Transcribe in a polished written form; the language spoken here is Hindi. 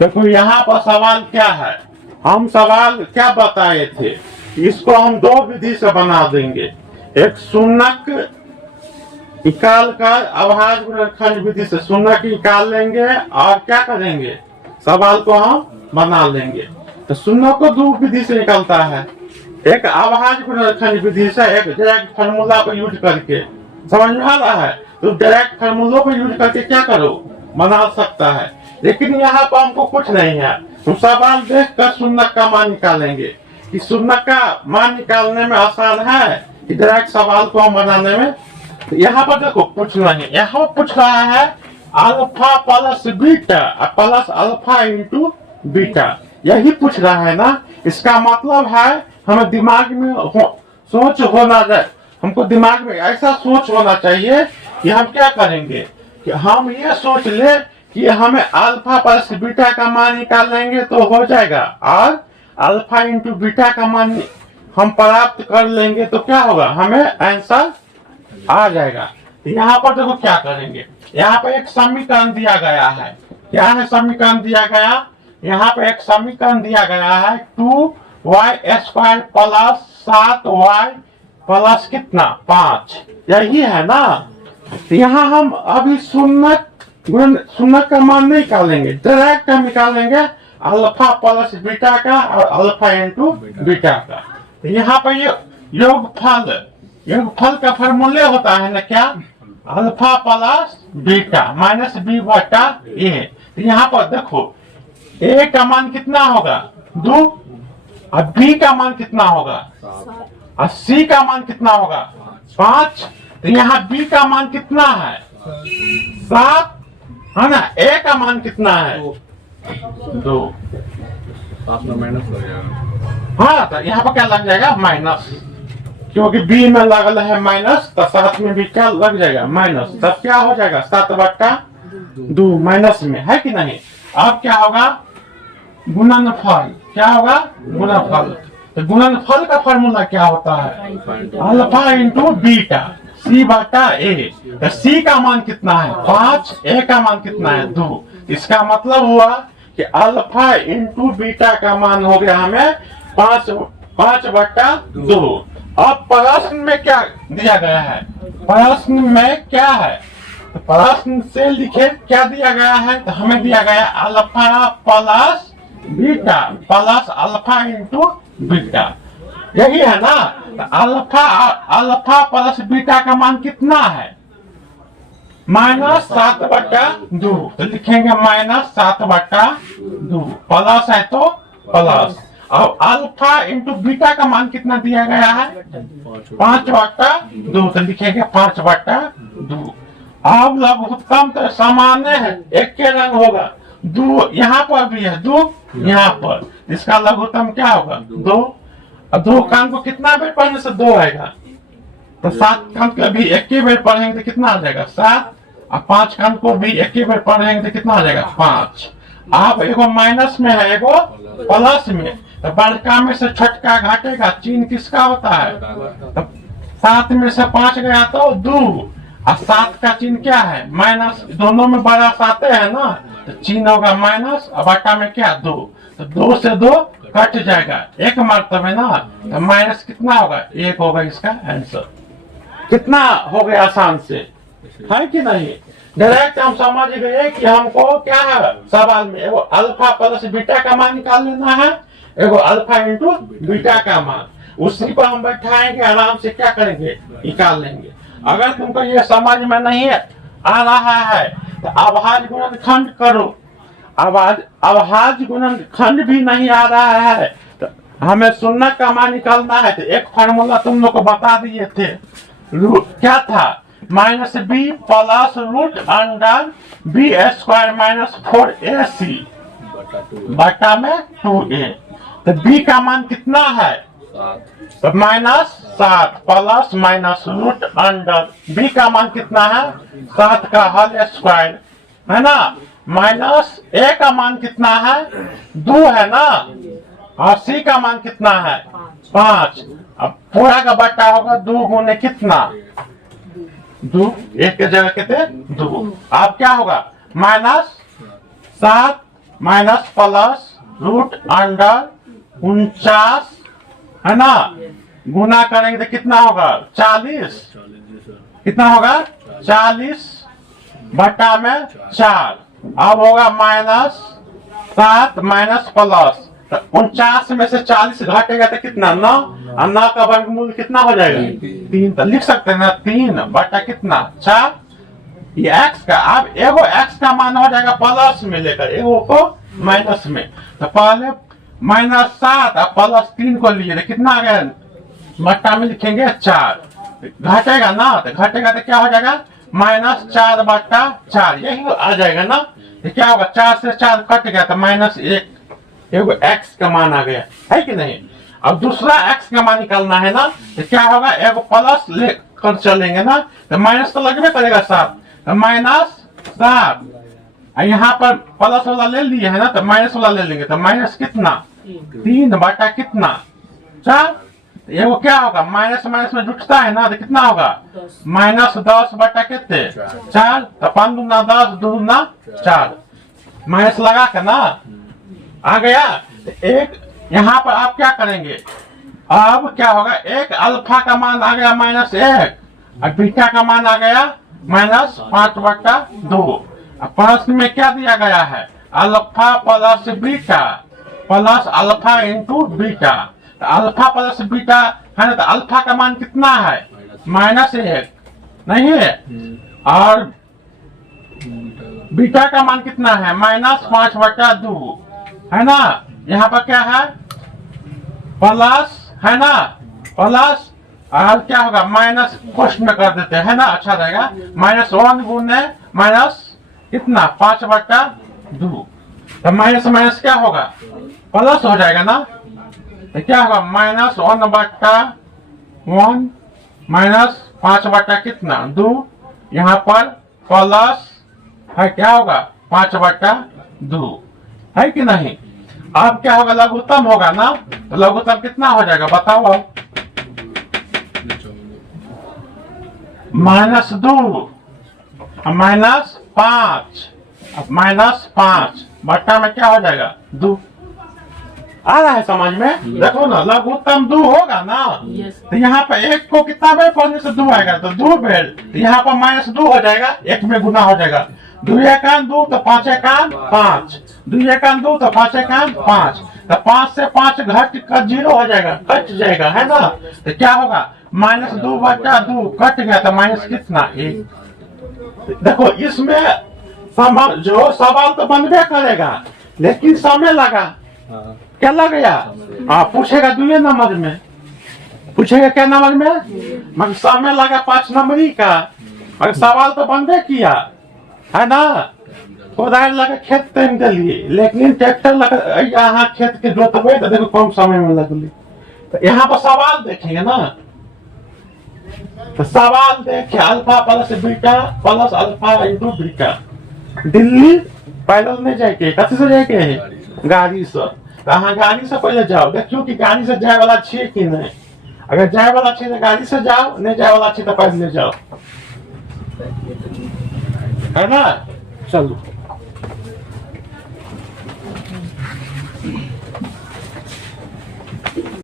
देखो यहाँ पर सवाल क्या है, हम सवाल क्या बताए थे, इसको हम दो विधि से बना देंगे। एक शून्यक निकाल कर अभाज्य गुणनखंड विधि से शून्यक निकाल लेंगे और क्या करेंगे, सवाल को हम बना लेंगे। तो शून्य को दो विधि से निकलता है, एक अभाज्य गुणनखंड विधि से, एक डायरेक्ट फार्मूला को यूज करके। समझ में आ रहा है? तो डायरेक्ट फार्मूला को यूज करके क्या करो, बना सकता है। लेकिन यहाँ पर हमको कुछ नहीं है, तो सवाल देख कर शून्यक का मान निकालेंगे। कि शून्यक का मान निकालने में आसान है कि डायरेक्ट सवाल को हम बनाने में। तो यहाँ पर देखो कुछ नहीं, यहाँ पूछ रहा है alpha plus beta plus alpha into beta, यही पूछ रहा है ना। इसका मतलब है हमें दिमाग में सोच होना चाहिए, हमको दिमाग में ऐसा सोच होना चाहिए कि हम क्या करेंगे, कि हम ये सोच ले कि हमें अल्फा प्लस बीटा का मान निकालेंगे तो हो जाएगा, और अल्फा इंटू बीटा का मान हम प्राप्त कर लेंगे तो क्या होगा, हमें आंसर आ जाएगा। यहाँ पर देखो क्या करेंगे, यहाँ पर एक समीकरण दिया गया है। क्या है समीकरण दिया गया, यहाँ पे एक समीकरण दिया गया है 2y² प्लस 7y प्लस कितना 5, यही है ना। तो यहाँ हम अभी शून्य का मान नहीं निकालेंगे, डायरेक्ट हम निकालेंगे अल्फा प्लस बीटा का और अल्फा इंटू बीटा का। तो यहाँ पर ये योगफल का फॉर्मूले होता है ना क्या, alpha plus beta minus B बटा ए। तो यहाँ पर देखो ए का मान कितना होगा 2, और बी का मान कितना होगा, और सी का मान कितना होगा 5। तो यहाँ बी का मान कितना है 7 है ना, ए का मान कितना है 2, माइनस हो जाएगा। हाँ। तो यहाँ पर क्या लग जाएगा माइनस, क्योंकि बी में लगल है माइनस, तो साथ में भी क्या लग जाएगा माइनस, तब क्या हो जाएगा 7/2 माइनस में, है कि नहीं। अब क्या होगा गुणनफल, क्या होगा गुणनफल। तो गुणनफल का फॉर्मूला क्या होता है अल्फा इंटू बीटा सी बटा ए। तो सी का मान कितना है 5, ए का मान कितना है 2। इसका मतलब हुआ कि अल्फा इंटू बीटा का मान हो गया हमें 5/2। अब प्रश्न में क्या दिया गया है, प्रश्न में क्या है, तो प्रश्न से लिखे क्या दिया गया है, तो हमें दिया गया alpha plus beta plus alpha into beta, यही है ना। तो अल्फा प्लस बीटा का मान कितना है -7/2। तो लिखेंगे -7/2, प्लस है तो प्लस। अब अल्फा इंटू बीटा का मान कितना दिया गया है 5/2, तो लिखेंगे 5/2। अब लघुत्तम तो सामान्य है, एक के रंग होगा, 2 यहाँ पर भी है 2 यहाँ पर, इसका लघुत्तम क्या होगा 2। अब 2 का अंक को कितना बेर पढ़ने से 2 आएगा, तो 7 का अंक भी एक ही बेर पढ़ेंगे तो कितना आ जाएगा 7, और 5 का अंक को भी एक ही बेर पढ़ेंगे तो कितना आ जाएगा 5। अब एगो माइनस में है एगो प्लस में, तो बड़का में से छोटका घटेगा, चिन्ह किसका होता है, तो 7 में से 5 गया तो 2, और 7 का चिन्ह क्या है माइनस, दोनों में बड़ा 7 है ना, तो चिन्ह होगा माइनस, और बटा में क्या 2, तो 2 से 2 कट जाएगा, एक मरतबे ना, तो माइनस कितना होगा 1 होगा इसका आंसर। कितना हो गया आसान से, है कि नहीं। डायरेक्ट हम समझ गए कि हमको क्या है सवाल में, एगो अल्फा प्लस बीटा का मान निकाल लेना है, एगो अल्फा इंटू बीटा का मान, उसी पर हम बैठाएंगे आराम से क्या करेंगे निकाल लेंगे। अगर तुमको ये समझ में नहीं आ रहा है तो अभाज्य गुणनखंड करो, अभाज्य गुणनखंड भी नहीं आ रहा है तो हमें शून्य का मान निकालना है। तो एक फार्मूला तुम लोग को बता दिए थे, क्या था -b प्लस √b² - 4ac बटा में 2a। तो b का मान कितना है तो -7 प्लस माइनस √b का मान कितना है 7 का होल स्क्वायर है ना, माइनस a का मान कितना है 2 है ना, और c का मान कितना है 5। अब पूरा का बट्टा होगा 2 गुने कितना 2, एक के जगह कितने 2। अब क्या होगा -7 माइनस प्लस रूट अंडर 49 है ना, गुना करेंगे तो कितना होगा 40, कितना होगा 40 बटा में 4। अब होगा -7 माइनस प्लस, तो 49 में से 40 घटेगा तो कितना 9, और 9 का वर्गमूल कितना हो जाएगा 3, तो लिख सकते हैं ना 3 बटा कितना 4, ये x का। अब एगो x का मान हो जाएगा प्लस में लेकर एगो को माइनस में, तो पहले -7 और +3 को लिए तो कितना आ गया, बट्टा में लिखेंगे 4, घटेगा ना, तो घटेगा तो क्या हो जाएगा -4 बट्टा 4, यही आ जाएगा ना। तो क्या होगा 4 से 4 कट गया तो -1, एगो x का मान आ गया है कि नहीं। अब दूसरा x का मान निकालना है ना, तो क्या होगा एगो प्लस लेकर चलेंगे ना, तो माइनस तो लगभग करेगा 7, तो -7, यहाँ पर प्लस वाला ले लिए है ना, तो माइनस वाला ले लेंगे, तो माइनस कितना 3 बटा कितना 4, एगो क्या होगा माइनस माइनस में जुटता है ना, तो कितना होगा -10 बटा कितने 4, तो 5 दूना 10, 2 दूना 4, माइनस लगा के ना आ गया। तो एक यहाँ पर आप क्या करेंगे, अब क्या होगा एक अल्फा का मान आ गया -1 और बीटा का मान आ गया -5 बटा 2। प्रश्न में क्या दिया गया है, alpha plus beta plus alpha into beta, तो अल्फा प्लस बीटा है ना, तो अल्फा का मान कितना है -1 नहीं है, और बीटा का मान कितना है -5 बटा 2 है ना। यहाँ पर क्या है प्लस है ना, प्लस और क्या होगा माइनस क्वेश्चन में कर देते हैं ना, अच्छा रहेगा, -1 गुने माइनस कितना 5 बटा 2, तो माइनस माइनस क्या होगा प्लस हो जाएगा ना, तो क्या होगा -1 बटा 1 माइनस 5 बटा कितना 2, यहाँ पर प्लस है क्या होगा 5 बटा 2 है कि नहीं। अब क्या होगा लघुत्तम होगा ना, तो लघुत्तम कितना हो जाएगा बताओ अब, -2 -5 बट्टा में क्या हो जाएगा 2, आ रहा है समझ में, देखो ना लघुत्तम 2 होगा ना, तो यहाँ पर 1 को कितना बेर पढ़ने से 2 आएगा, तो 2 बेर, तो यहाँ पर -2 हो जाएगा, 1 में गुना हो जाएगा, 2 एकान 2 तो 5 एकान 5, 2 एकान 2 तो 5 एकान 5, तो 5 से 5 घट कर 0 हो जाएगा, कट जाएगा है ना, तो क्या होगा -2 बटा 2 कट गया, तो माइनस कितना 1। देखो इसमें जो सवाल तो बनबे करेगा, लेकिन समय लगा, क्या लग गया, पूछेगा 2 नंबर में, पूछेगा क्या नंबर में, मगर समय लगा 5 नंबरी का, मगर सवाल तो बनबे किया है ना। कोदार लगा खेत तेम दिलिए, लेकिन ट्रैक्टर लगा यहाँ खेत के जोतबे तो देखो कम समय में लगली, तो यहाँ पर सवाल देखेंगे ना, तो सवाल देखे alpha plus beta plus alpha into beta, Delhi पैदल नहीं जाए, कथी से जाए गाड़ी से, तो अहाँ गाड़ी से पहले जाओ, देखियो कि गाड़ी से जाए वाला छे कि नहीं, अगर जाए वाला छे तो गाड़ी से जाओ, नहीं जाए वाला छे तो पैदल जाओ, है ना। चलो।